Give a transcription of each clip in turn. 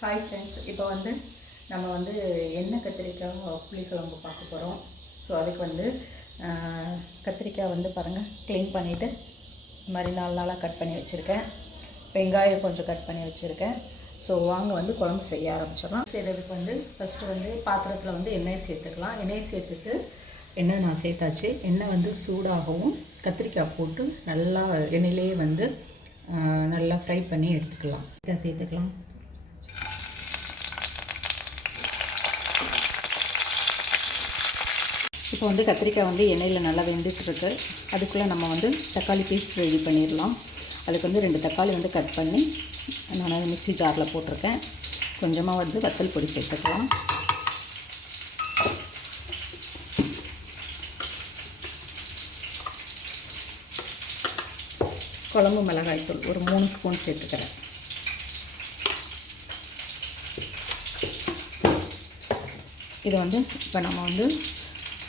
Hi friends, இப்போ வந்து நம்ம வந்து எண்ணெய் கத்திரிக்காய் புளிக்குழம்பு பார்க்க போகிறோம். ஸோ அதுக்கு வந்து கத்திரிக்காய் வந்து பாருங்கள், க்ளீன் பண்ணிவிட்டு இந்த மாதிரி 4 நாளாக கட் பண்ணி வச்சுருக்கேன். வெங்காயம் கொஞ்சம் கட் பண்ணி வச்சுருக்கேன். ஸோ வாங்க வந்து குழம்பு செய்ய ஆரம்பிச்சிடலாம். செய்கிறதுக்கு வந்து ஃபஸ்ட்டு வந்து பாத்திரத்தில் வந்து எண்ணெய் சேர்த்துக்கலாம். எண்ணெய் சேர்த்துட்டு எண்ணெய் நான் சேர்த்தாச்சு. எண்ணெய் வந்து சூடாகவும் கத்திரிக்காய் போட்டு நல்லா எண்ணெயிலே வந்து நல்லா ஃப்ரை பண்ணி எடுத்துக்கலாம். சேர்த்துக்கலாம். இப்போ வந்து கத்திரிக்காய் வந்து எண்ணெயில் நல்லா வெந்துட்டுருக்கு. அதுக்குள்ளே நம்ம வந்து தக்காளி பேஸ்ட் ரெடி பண்ணிடலாம். அதுக்கு வந்து 2 தக்காளி வந்து கட் பண்ணி நான் மிக்ஸி ஜாரில் போட்டிருக்கேன். கொஞ்சமாக வந்து வத்தல் பொடி சேர்த்துக்கலாம். குழம்பு மிளகாய்த்தூள் ஒரு 3 ஸ்பூன் சேர்த்துக்கிறேன். இதை வந்து இப்போ நம்ம வந்து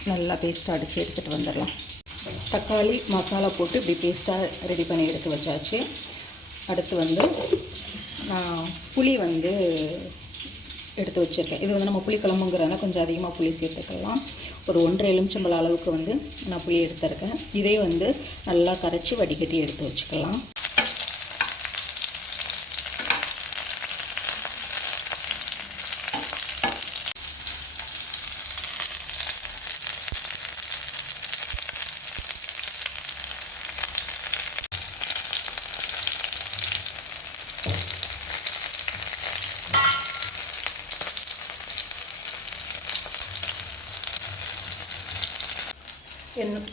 நல்லா பேஸ்ட்டாக அடித்து எடுத்துகிட்டு வந்துடலாம். தக்காளி மசாலா போட்டு இப்படி பேஸ்ட்டாக ரெடி பண்ணி எடுத்து வச்சாச்சு. அடுத்து வந்து நான் புளி வந்து எடுத்து வச்சுருக்கேன். இது வந்து நம்ம புளி குழம்புங்கிறதுனால கொஞ்சம் அதிகமாக புளி சேர்த்துக்கலாம். ஒரு 1.5 எலுமிச்சம்பழம் அளவுக்கு வந்து நான் புளி எடுத்துருக்கேன். இதே வந்து நல்லா கரைச்சி வடிகட்டி எடுத்து வச்சுக்கலாம்.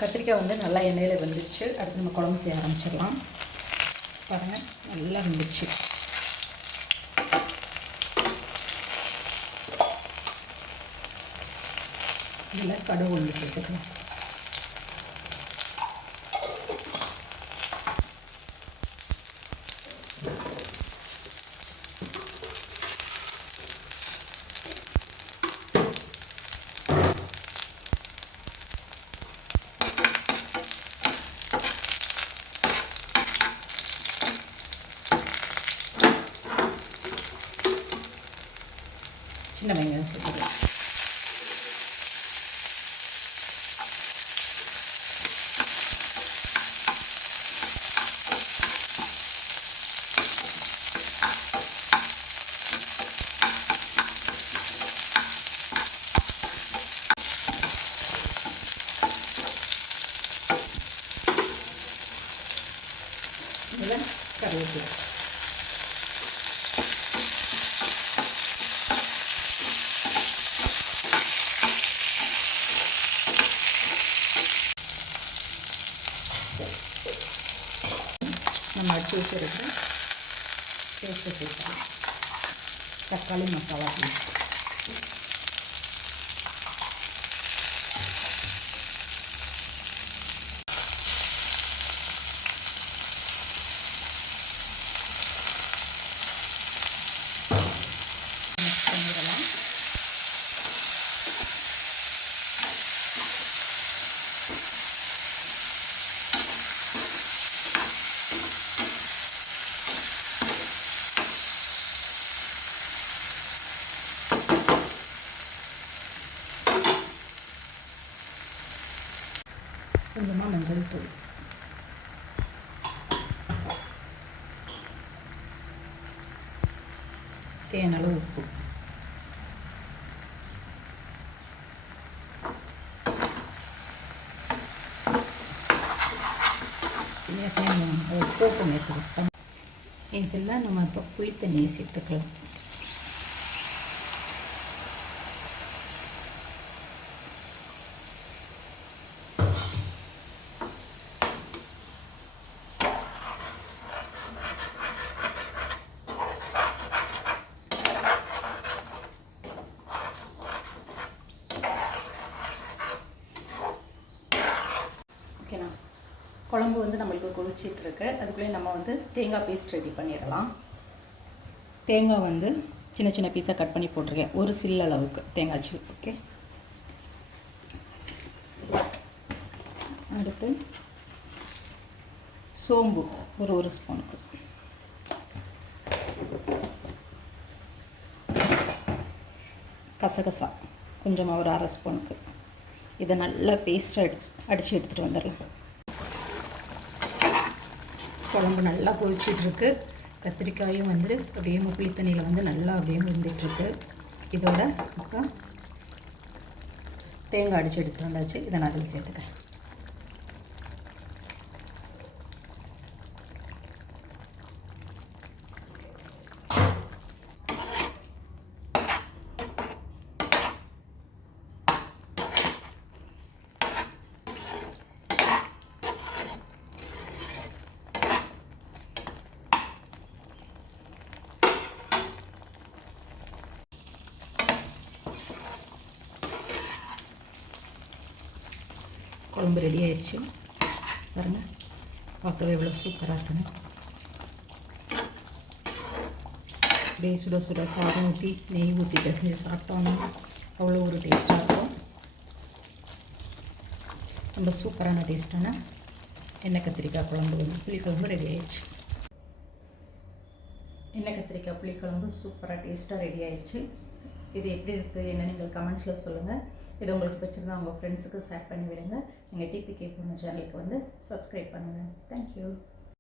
கத்திரிக்காய் வந்து நல்லா எண்ணெயில் வெந்துடுச்சு. அடுத்து நம்ம குழம்பு செய்ய ஆரம்பிச்சிடலாம். பாருங்கள், நல்லா வெந்துடுச்சு. இதில் கடுகு ஒன்று சேர்த்துக்கலாம். சின்ன வெங்காயம் சேர்த்துக்கலாம். இதில் கருவேப்பிலை. நம்ம அடித்து வச்சுருக்க பேஸ்ட்டை சேர்க்கலாம். தக்காளி மசாலா பேஸ்ட். மிக்ஸ் பண்ணிடலாம். கொஞ்சமாக மஞ்சள் தூள், தேவையான அளவு உப்பு, சோப்பு நேர்த்துக்கலாம். இதெல்லாம் நம்ம இப்போ புளி தண்ணியை சேர்த்துக்கலாம். ஓகேண்ணா, குழம்பு வந்து நம்மளுக்கு கொதிச்சிட்ருக்கு. அதுக்குள்ளே நம்ம வந்து தேங்காய் பேஸ்ட் ரெடி பண்ணிடலாம். தேங்காய் வந்து சின்ன சின்ன பீஸாக கட் பண்ணி போட்டிருக்கேன். ஒரு சில்லு அளவுக்கு தேங்காய் சில். ஓகே, அடுத்து சோம்பு ஒரு ஸ்பூனுக்கு, கசகசா கொஞ்சமாக ஒரு அரை ஸ்பூனுக்கு. இதை நல்லா பேஸ்ட்டாக அடித்து எடுத்துகிட்டு வந்துடலாம். குழம்பு நல்லா கொதிச்சிட்ருக்கு. கத்திரிக்காயும் வந்து அப்படியே புளி தண்ணியில் வந்து நல்லா அப்படியே வெந்துட்டுருக்கு. இதோட இப்போ தேங்காய் அடித்து எடுத்துகிட்டு வந்தாச்சு. இதை நான் அதில் சேர்த்துக்கிறேன். குழம்பு ரெடி ஆயிடுச்சு பாருங்கள். பார்க்கவே எவ்வளோ சூப்பராக இருக்குங்க. அப்படியே சுட சுட சாதம் ஊற்றி நெய் ஊற்றி பிசைஞ்சு சாப்பிட்டோன்னா அவ்வளோ ஒரு டேஸ்ட்டாக இருக்கும். ரொம்ப சூப்பரான டேஸ்ட்டான எண்ணெய் கத்திரிக்காய் குழம்பு வந்து புளிக்குழம்பு ரெடி ஆயிடுச்சு. எண்ணெய் கத்திரிக்காய் புளிக்குழம்பு சூப்பராக டேஸ்ட்டாக ரெடி ஆயிடுச்சு. இது எப்படி இருக்குது என்ன நீங்கள் கமெண்ட்ஸில் சொல்லுங்கள். இது உங்களுக்கு பிடிச்சிருந்தா உங்கள் ஃப்ரெண்ட்ஸுக்கு ஷேர் பண்ணி விடுங்க. எங்கள் டிபிகே பொண்ணு சேனலுக்கு வந்து சப்ஸ்கிரைப் பண்ணுங்கள். தேங்க்யூ.